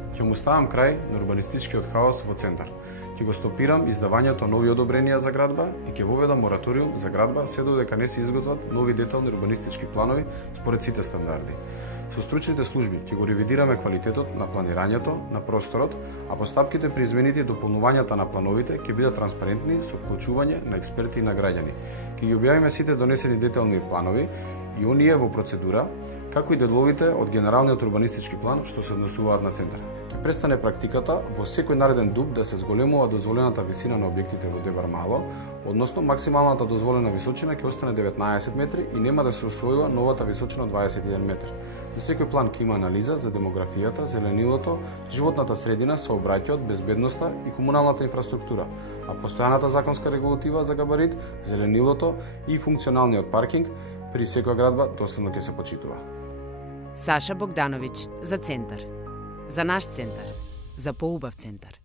Ќе му ставам крај на урбанистичкиот хаос во Центар. Ќе го стопирам издавањето нови одобренија за градба и ќе воведам мораториум за градба се додека не се изготват нови детални урбанистички планови според сите стандарди. Со стручните служби ќе го ревидираме квалитетот на планирањето на просторот, а постапките при измените и дополнувањата на плановите ќе бидат транспарентни со вклучување на експерти и на граѓани. Ќе ги објавиме сите донесени детални планови и оние во процедура, како и деловите од генералниот урбанистички план што се однесуваат на Центар. Ќе престане практиката во секој нареден дуб да се зголемува дозволената висина на објектите во Дебар Мало, односно максималната дозволена височина ќе остане 19 метри и нема да се усвојува новата височина 21 метар. За секој план ќе има анализа за демографијата, зеленилото, животната средина, сообраќајот, безбедноста и комуналната инфраструктура, а постојаната законска регулатива за габарит, зеленилото и функционалниот паркинг при секоја градба доследно ќе се почитува. Саша Богдановиќ за Центар. За наш Центар. За поубав Центар.